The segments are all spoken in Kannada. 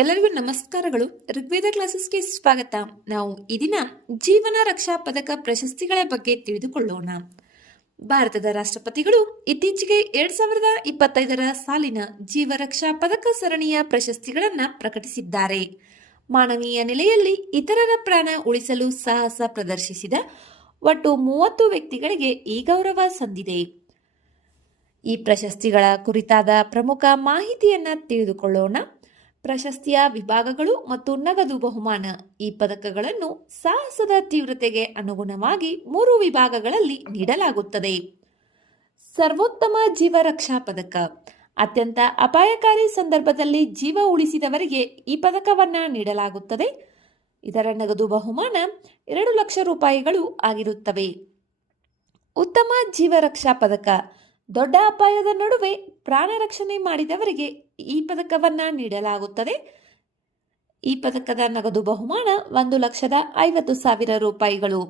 ಎಲ್ಲರಿಗೂ ನಮಸ್ಕಾರಗಳು. ಋಗ್ವೇದ ಕ್ಲಾಸಸ್ಗೆ ಸ್ವಾಗತ. ನಾವು ಈ ದಿನ ಜೀವನ ರಕ್ಷಾ ಪದಕ ಪ್ರಶಸ್ತಿಗಳ ಬಗ್ಗೆ ತಿಳಿದುಕೊಳ್ಳೋಣ. ಭಾರತದ ರಾಷ್ಟ್ರಪತಿಗಳು ಇತ್ತೀಚೆಗೆ 2025ರ ಸಾಲಿನ ಜೀವ ರಕ್ಷಾ ಪದಕ ಸರಣಿಯ ಪ್ರಶಸ್ತಿಗಳನ್ನು ಪ್ರಕಟಿಸಿದ್ದಾರೆ. ಮಾನವೀಯ ನೆಲೆಯಲ್ಲಿ ಇತರರ ಪ್ರಾಣ ಉಳಿಸಲು ಸಾಹಸ ಪ್ರದರ್ಶಿಸಿದ ಒಟ್ಟು 30 ವ್ಯಕ್ತಿಗಳಿಗೆ ಈ ಗೌರವ ಸಂದಿದೆ. ಈ ಪ್ರಶಸ್ತಿಗಳ ಕುರಿತಾದ ಪ್ರಮುಖ ಮಾಹಿತಿಯನ್ನ ತಿಳಿದುಕೊಳ್ಳೋಣ. ಪ್ರಶಸ್ತಿಯ ವಿಭಾಗಗಳು ಮತ್ತು ನಗದು ಬಹುಮಾನ. ಈ ಪದಕಗಳನ್ನು ಸಾಹಸದ ತೀವ್ರತೆಗೆ ಅನುಗುಣವಾಗಿ 3 ವಿಭಾಗಗಳಲ್ಲಿ ನೀಡಲಾಗುತ್ತದೆ. ಸರ್ವೋತ್ತಮ ಜೀವ ರಕ್ಷಾ ಪದಕ. ಅತ್ಯಂತ ಅಪಾಯಕಾರಿ ಸಂದರ್ಭದಲ್ಲಿ ಜೀವ ಉಳಿಸಿದವರಿಗೆ ಈ ಪದಕವನ್ನು ನೀಡಲಾಗುತ್ತದೆ. ಇದರ ನಗದು ಬಹುಮಾನ 2 ಲಕ್ಷ ರೂಪಾಯಿಗಳು ಆಗಿರುತ್ತವೆ. ಉತ್ತಮ ಜೀವ ರಕ್ಷಾ ಪದಕ. ದೊಡ್ಡ ಅಪಾಯದ ನಡುವೆ ಪ್ರಾಣ ರಕ್ಷಣೆ ಮಾಡಿದವರಿಗೆ ಈ ಪದಕವನ್ನು ನೀಡಲಾಗುತ್ತದೆ. ಈ ಪದಕದ ನಗದು ಬಹುಮಾನ 1,50,000 ರೂಪಾಯಿಗಳು.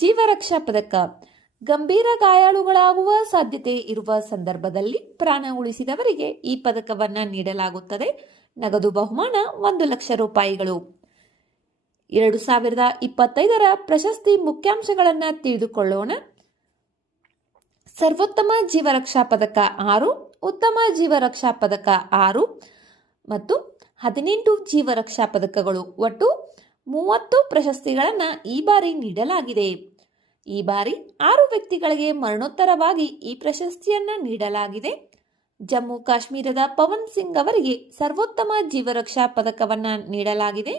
ಜೀವ ರಕ್ಷಾ ಪದಕ. ಗಂಭೀರ ಗಾಯಾಳುಗಳಾಗುವ ಸಾಧ್ಯತೆ ಇರುವ ಸಂದರ್ಭದಲ್ಲಿ ಪ್ರಾಣ ಉಳಿಸಿದವರಿಗೆ ಈ ಪದಕವನ್ನು ನೀಡಲಾಗುತ್ತದೆ. ನಗದು ಬಹುಮಾನ 1 ಲಕ್ಷ ರೂಪಾಯಿಗಳು. 2025ರ ಪ್ರಶಸ್ತಿ ಮುಖ್ಯಾಂಶಗಳನ್ನು ತಿಳಿದುಕೊಳ್ಳೋಣ. ಸರ್ವೋತ್ತಮ ಜೀವ ರಕ್ಷಾ ಪದಕ 6, ಉತ್ತಮ ಜೀವ ರಕ್ಷಾ ಪದಕ 6 ಮತ್ತು 18 ಜೀವ ರಕ್ಷಾ ಪದಕಗಳು. ಒಟ್ಟು 30 ಪ್ರಶಸ್ತಿಗಳನ್ನು ಈ ಬಾರಿ ನೀಡಲಾಗಿದೆ. ಈ ಬಾರಿ 6 ವ್ಯಕ್ತಿಗಳಿಗೆ ಮರಣೋತ್ತರವಾಗಿ ಈ ಪ್ರಶಸ್ತಿಯನ್ನು ನೀಡಲಾಗಿದೆ. ಜಮ್ಮು ಕಾಶ್ಮೀರದ ಪವನ್ ಸಿಂಗ್ ಅವರಿಗೆ ಸರ್ವೋತ್ತಮ ಜೀವ ರಕ್ಷಾ ಪದಕವನ್ನು ನೀಡಲಾಗಿದೆ.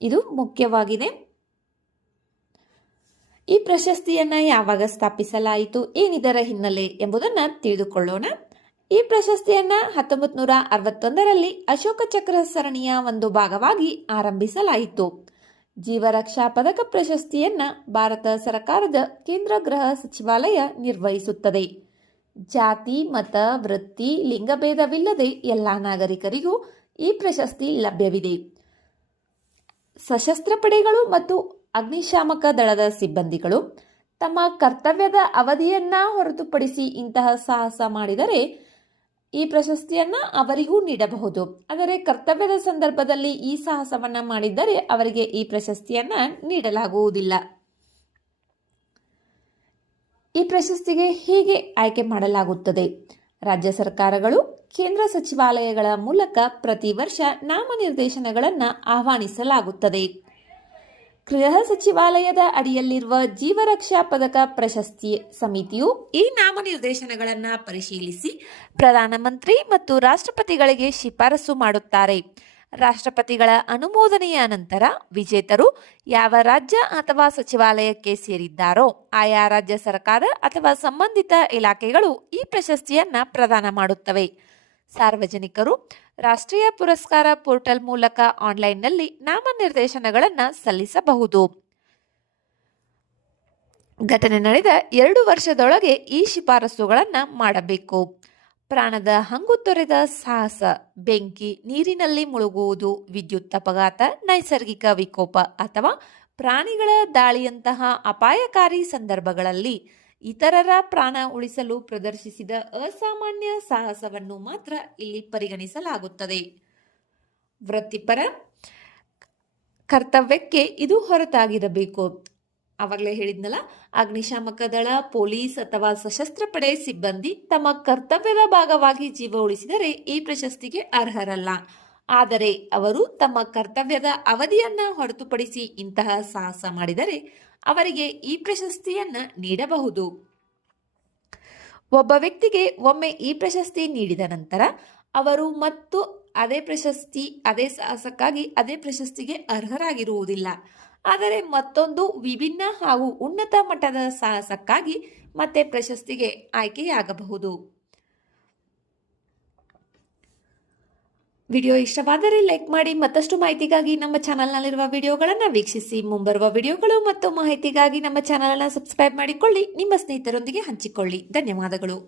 ಇದು ಮುಖ್ಯವಾಗಿದೆ. ಈ ಪ್ರಶಸ್ತಿಯನ್ನ ಯಾವಾಗ ಸ್ಥಾಪಿಸಲಾಯಿತು, ಏನಿದರ ಹಿನ್ನೆಲೆ ಎಂಬುದನ್ನು ತಿಳಿದುಕೊಳ್ಳೋಣ. ಈ ಪ್ರಶಸ್ತಿಯನ್ನ 1961ರಲ್ಲಿ ಅಶೋಕ ಚಕ್ರ ಸರಣಿಯ ಒಂದು ಭಾಗವಾಗಿ ಆರಂಭಿಸಲಾಯಿತು. ಜೀವ ರಕ್ಷಾ ಪದಕ ಪ್ರಶಸ್ತಿಯನ್ನ ಭಾರತ ಸರ್ಕಾರದ ಕೇಂದ್ರ ಗೃಹ ಸಚಿವಾಲಯ ನಿರ್ವಹಿಸುತ್ತದೆ. ಜಾತಿ, ಮತ, ವೃತ್ತಿ, ಲಿಂಗಭೇದವಿಲ್ಲದೆ ಎಲ್ಲ ನಾಗರಿಕರಿಗೂ ಈ ಪ್ರಶಸ್ತಿ ಲಭ್ಯವಿದೆ. ಸಶಸ್ತ್ರ ಪಡೆಗಳು ಮತ್ತು ಅಗ್ನಿಶಾಮಕ ದಳದ ಸಿಬ್ಬಂದಿಗಳು ತಮ್ಮ ಕರ್ತವ್ಯದ ಅವಧಿಯನ್ನ ಹೊರತುಪಡಿಸಿ ಇಂತಹ ಸಾಹಸ ಮಾಡಿದರೆ ಈ ಪ್ರಶಸ್ತಿಯನ್ನ ಅವರಿಗೂ ನೀಡಬಹುದು. ಆದರೆ ಕರ್ತವ್ಯದ ಸಂದರ್ಭದಲ್ಲಿ ಈ ಸಾಹಸವನ್ನ ಮಾಡಿದ್ದರೆ ಅವರಿಗೆ ಈ ಪ್ರಶಸ್ತಿಯನ್ನ ನೀಡಲಾಗುವುದಿಲ್ಲ. ಈ ಪ್ರಶಸ್ತಿಗೆ ಹೀಗೆ ಆಯ್ಕೆ ಮಾಡಲಾಗುತ್ತದೆ. ರಾಜ್ಯ ಸರ್ಕಾರಗಳು ಕೇಂದ್ರ ಸಚಿವಾಲಯಗಳ ಮೂಲಕ ಪ್ರತಿ ವರ್ಷ ನಾಮನಿರ್ದೇಶನಗಳನ್ನು ಆಹ್ವಾನಿಸಲಾಗುತ್ತದೆ. ಗೃಹ ಸಚಿವಾಲಯದ ಅಡಿಯಲ್ಲಿರುವ ಜೀವ ರಕ್ಷಾ ಪದಕ ಪ್ರಶಸ್ತಿ ಸಮಿತಿಯು ಈ ನಾಮನಿರ್ದೇಶನಗಳನ್ನು ಪರಿಶೀಲಿಸಿ ಪ್ರಧಾನಮಂತ್ರಿ ಮತ್ತು ರಾಷ್ಟ್ರಪತಿಗಳಿಗೆ ಶಿಫಾರಸು ಮಾಡುತ್ತಾರೆ. ರಾಷ್ಟ್ರಪತಿಗಳ ಅನುಮೋದನೆಯ ನಂತರ ವಿಜೇತರು ಯಾವ ರಾಜ್ಯ ಅಥವಾ ಸಚಿವಾಲಯಕ್ಕೆ ಸೇರಿದ್ದಾರೋ ಆಯಾ ರಾಜ್ಯ ಸರ್ಕಾರ ಅಥವಾ ಸಂಬಂಧಿತ ಇಲಾಖೆಗಳು ಈ ಪ್ರಶಸ್ತಿಯನ್ನ ಪ್ರದಾನ ಮಾಡುತ್ತವೆ. ಸಾರ್ವಜನಿಕರು ರಾಷ್ಟ್ರೀಯ ಪುರಸ್ಕಾರ ಪೋರ್ಟಲ್ ಮೂಲಕ ಆನ್ಲೈನ್ನಲ್ಲಿ ನಾಮನಿರ್ದೇಶನಗಳನ್ನು ಸಲ್ಲಿಸಬಹುದು. ಘಟನೆ ನಡೆದ 2 ವರ್ಷದೊಳಗೆ ಈ ಶಿಫಾರಸುಗಳನ್ನು ಮಾಡಬೇಕು. ಪ್ರಾಣದ ಹಂಗು ತೊರೆದ ಸಾಹಸ, ಬೆಂಕಿ, ನೀರಿನಲ್ಲಿ ಮುಳುಗುವುದು, ವಿದ್ಯುತ್ ಅಪಘಾತ, ನೈಸರ್ಗಿಕ ವಿಕೋಪ ಅಥವಾ ಪ್ರಾಣಿಗಳ ದಾಳಿಯಂತಹ ಅಪಾಯಕಾರಿ ಸಂದರ್ಭಗಳಲ್ಲಿ ಇತರರ ಪ್ರಾಣ ಉಳಿಸಲು ಪ್ರದರ್ಶಿಸಿದ ಅಸಾಮಾನ್ಯ ಸಾಹಸವನ್ನು ಮಾತ್ರ ಇಲ್ಲಿ ಪರಿಗಣಿಸಲಾಗುತ್ತದೆ. ವೃತ್ತಿಪರ ಕರ್ತವ್ಯಕ್ಕೆ ಇದು ಹೊರತಾಗಿರಬೇಕು. ಆವಾಗಲೇ ಹೇಳಿದ್ನಲ್ಲ, ಅಗ್ನಿಶಾಮಕ ದಳ, ಪೊಲೀಸ್ ಅಥವಾ ಸಶಸ್ತ್ರ ಪಡೆ ಸಿಬ್ಬಂದಿ ತಮ್ಮ ಕರ್ತವ್ಯದ ಭಾಗವಾಗಿ ಜೀವ ಉಳಿಸಿದರೆ ಈ ಪ್ರಶಸ್ತಿಗೆ ಅರ್ಹರಲ್ಲ. ಆದರೆ ಅವರು ತಮ್ಮ ಕರ್ತವ್ಯದ ಅವಧಿಯನ್ನ ಹೊರತುಪಡಿಸಿ ಇಂತಹ ಸಾಹಸ ಮಾಡಿದರೆ ಅವರಿಗೆ ಈ ಪ್ರಶಸ್ತಿಯನ್ನ ನೀಡಬಹುದು. ಒಬ್ಬ ವ್ಯಕ್ತಿಗೆ ಒಮ್ಮೆ ಈ ಪ್ರಶಸ್ತಿ ನೀಡಿದ ನಂತರ ಅವರು ಮತ್ತು ಅದೇ ಸಾಹಸಕ್ಕಾಗಿ ಅದೇ ಪ್ರಶಸ್ತಿಗೆ ಅರ್ಹರಾಗಿರುವುದಿಲ್ಲ. ಆದರೆ ಮತ್ತೊಂದು ವಿಭಿನ್ನ ಹಾಗೂ ಉನ್ನತ ಮಟ್ಟದ ಸಾಹಸಕ್ಕಾಗಿ ಮತ್ತೆ ಪ್ರಶಸ್ತಿಗೆ ಆಯ್ಕೆಯಾಗಬಹುದು. ವಿಡಿಯೋ ಇಷ್ಟವಾದರೆ ಲೈಕ್ ಮಾಡಿ. ಮತ್ತಷ್ಟು ಮಾಹಿತಿಗಾಗಿ ನಮ್ಮ ಚಾನಲ್ನಲ್ಲಿರುವ ವಿಡಿಯೋಗಳನ್ನು ವೀಕ್ಷಿಸಿ. ಮುಂಬರುವ ವಿಡಿಯೋಗಳು ಮತ್ತು ಮಾಹಿತಿಗಾಗಿ ನಮ್ಮ ಚಾನಲನ್ನು ಸಬ್ಸ್ಕ್ರೈಬ್ ಮಾಡಿಕೊಳ್ಳಿ. ನಿಮ್ಮ ಸ್ನೇಹಿತರೊಂದಿಗೆ ಹಂಚಿಕೊಳ್ಳಿ. ಧನ್ಯವಾದಗಳು.